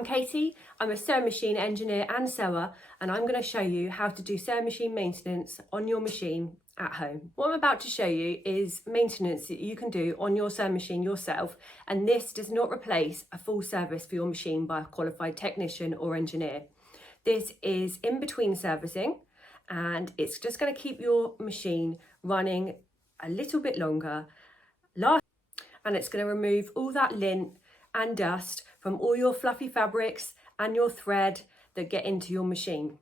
I'm Katie, I'm a sewing machine engineer and sewer, and I'm going to show you how to do sewing machine maintenance on your machine at home. What I'm about to show you is maintenance that you can do on your sewing machine yourself, and this does not replace a full service for your machine by a qualified technician or engineer. This is in between servicing, and it's just going to keep your machine running a little bit longer, and it's going to remove all that lint and dust from all your fluffy fabrics and your thread that get into your machine.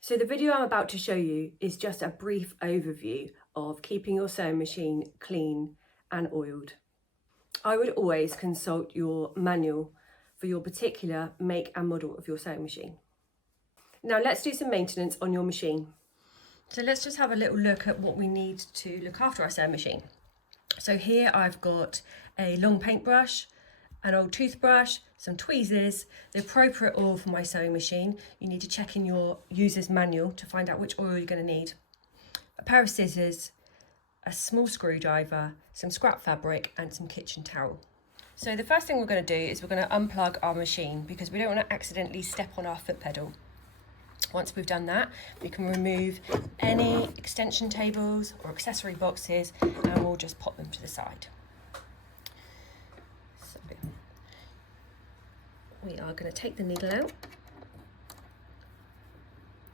So the video I'm about to show you is just a brief overview of keeping your sewing machine clean and oiled. I would always consult your manual for your particular make and model of your sewing machine. Now let's do some maintenance on your machine. So let's just have a little look at what we need to look after our sewing machine. So here I've got a long paintbrush, an old toothbrush, some tweezers, the appropriate oil for my sewing machine. You need to check in your user's manual to find out which oil you're going to need. A pair of scissors, a small screwdriver, some scrap fabric and some kitchen towel. So the first thing we're going to do is we're going to unplug our machine because we don't want to accidentally step on our foot pedal. Once we've done that, we can remove any extension tables or accessory boxes and we'll just pop them to the side. So we are going to take the needle out.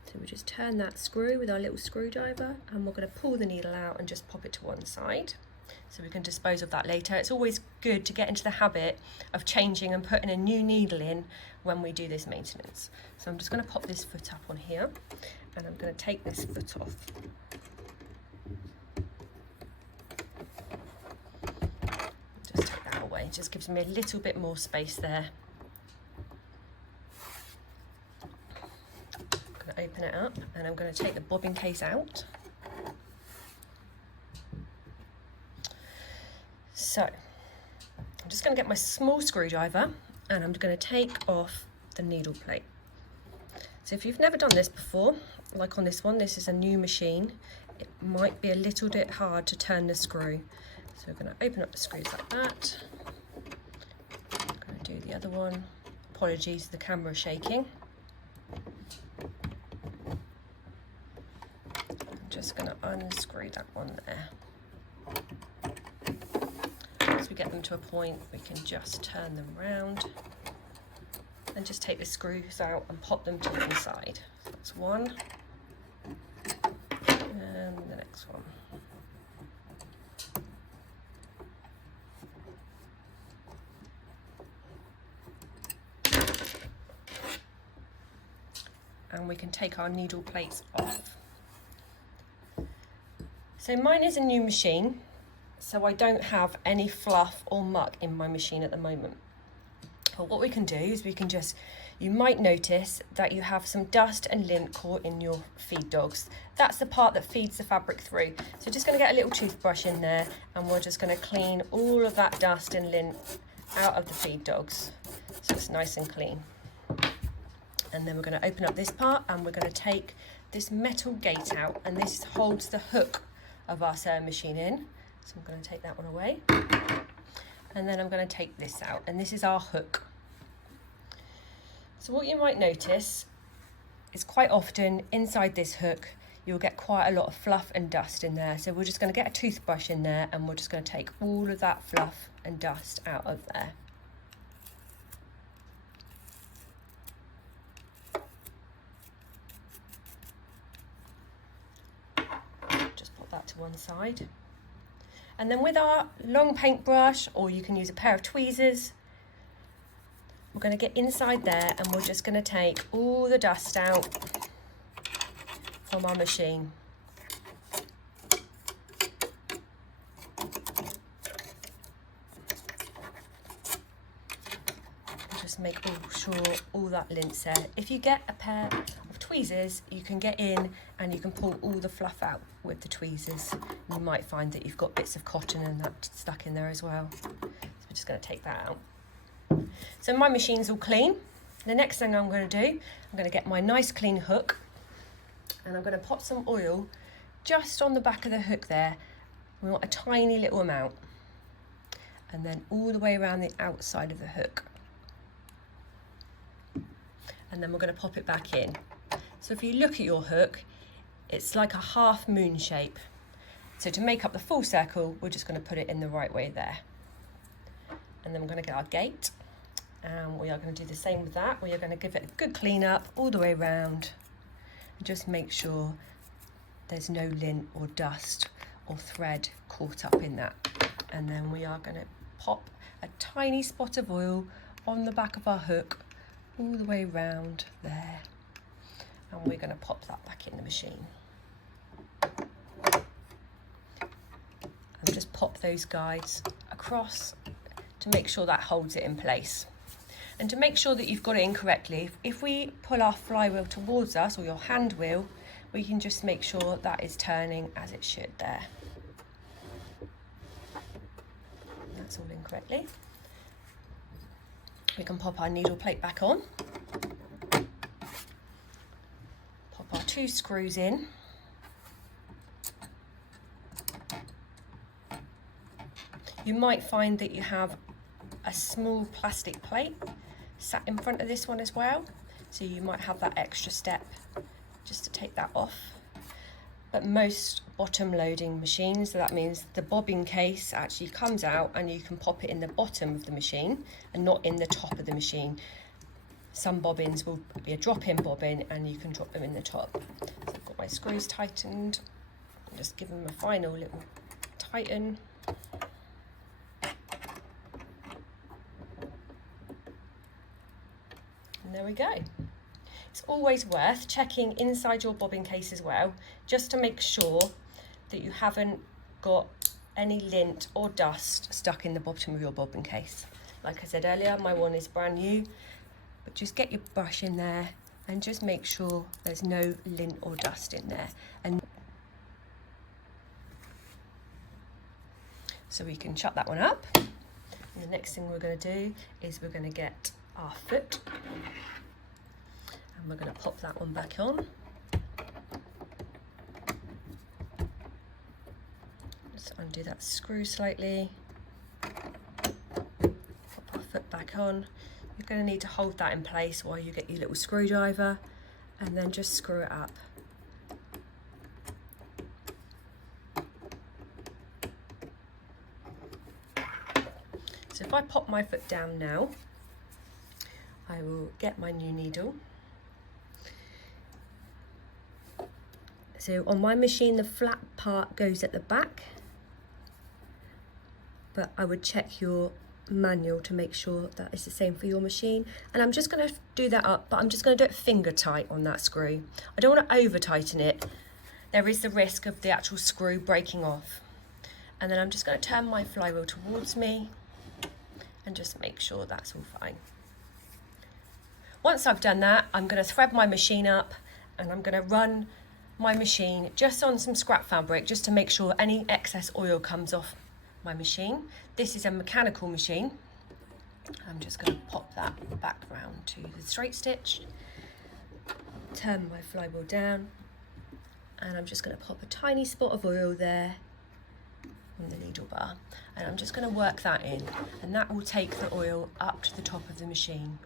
So we just turn that screw with our little screwdriver and we're going to pull the needle out and just pop it to one side. So we can dispose of that later. It's always good to get into the habit of changing and putting a new needle in when we do this maintenance. So I'm just going to pop this foot up on here and I'm going to take this foot off. Just take that away, it just gives me a little bit more space there. I'm going to open it up and I'm going to take the bobbin case out. So I'm just going to get my small screwdriver and I'm going to take off the needle plate. So if you've never done this before, like on this one, this is a new machine, it might be a little bit hard to turn the screw. So we're going to open up the screws like that. I'm going to do the other one. Apologies, the camera is shaking. I'm just going to unscrew that one there. Once we get them to a point, we can just turn them around and just take the screws out and pop them to one side. So that's one, and the next one. And we can take our needle plates off. So mine is a new machine, so I don't have any fluff or muck in my machine at the moment. But what we can do is you might notice that you have some dust and lint caught in your feed dogs. That's the part that feeds the fabric through. So just going to get a little toothbrush in there and we're just going to clean all of that dust and lint out of the feed dogs so it's nice and clean. And then we're going to open up this part and we're going to take this metal gate out, and this holds the hook of our sewing machine in. So I'm going to take that one away and then I'm going to take this out, and this is our hook. So what you might notice is quite often inside this hook you'll get quite a lot of fluff and dust in there. So we're just going to get a toothbrush in there and we're just going to take all of that fluff and dust out of there. Just pop that to one side. And then with our long paintbrush, or you can use a pair of tweezers, we're going to get inside there and we're just going to take all the dust out from our machine. Just make sure all that lint's there. If you get a pair of tweezers, you can get in and you can pull all the fluff out with the tweezers. You might find that you've got bits of cotton and that stuck in there as well. So we're just going to take that out. So my machine's all clean. The next thing I'm going to do, I'm going to get my nice clean hook and I'm going to pop some oil just on the back of the hook there. We want a tiny little amount, and then all the way around the outside of the hook. and then we're going to pop it back in. So if you look at your hook, it's like a half moon shape. So to make up the full circle, we're just going to put it in the right way there. And then we're going to get our gate, and we are going to do the same with that. We are going to give it a good clean up all the way around, and just make sure there's no lint or dust or thread caught up in that. And then we are going to pop a tiny spot of oil on the back of our hook all the way round there, and we're going to pop that back in the machine and just pop those guides across to make sure that holds it in place. And to make sure that you've got it in correctly, if we pull our flywheel towards us, or your hand wheel, we can just make sure that is turning as it should there. That's all in correctly. We can pop our needle plate back on, pop our 2 screws in, you might find that you have a small plastic plate sat in front of this one as well, so you might have that extra step just to take that off. But most bottom loading machines, so that means the bobbin case actually comes out and you can pop it in the bottom of the machine and not in the top of the machine. Some bobbins will be a drop-in bobbin and you can drop them in the top. So I've got my screws tightened, I'll just give them a final little tighten. And there we go. It's always worth checking inside your bobbin case as well, just to make sure that you haven't got any lint or dust stuck in the bottom of your bobbin case. Like I said earlier, my one is brand new, but just get your brush in there and just make sure there's no lint or dust in there. And so we can shut that one up. And the next thing we're going to do is we're going to get our foot. And we're going to pop that one back on. Just undo that screw slightly. Pop our foot back on. You're going to need to hold that in place while you get your little screwdriver, and then just screw it up. So if I pop my foot down now, I will get my new needle. So on my machine, the flat part goes at the back, but I would check your manual to make sure that it's the same for your machine. And I'm just going to do that up, but I'm just going to do it finger tight on that screw. I don't want to over tighten it. There is the risk of the actual screw breaking off. And then I'm just going to turn my flywheel towards me and just make sure that's all fine. Once I've done that, I'm going to thread my machine up and I'm going to run my machine just on some scrap fabric, just to make sure any excess oil comes off my machine. This is a mechanical machine. I'm just going to pop that back round to the straight stitch, turn my flywheel down, and I'm just going to pop a tiny spot of oil there on the needle bar, and I'm just going to work that in, and that will take the oil up to the top of the machine.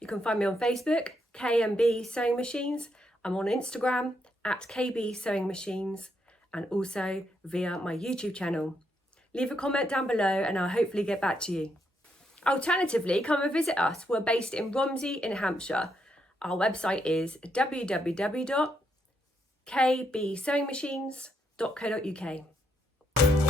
You can find me on Facebook, KMB Sewing Machines. I'm on Instagram at KB Sewing Machines, and also via my YouTube channel. Leave a comment down below and I'll hopefully get back to you. Alternatively, come and visit us. We're based in Romsey in Hampshire. Our website is www.kbsewingmachines.co.uk.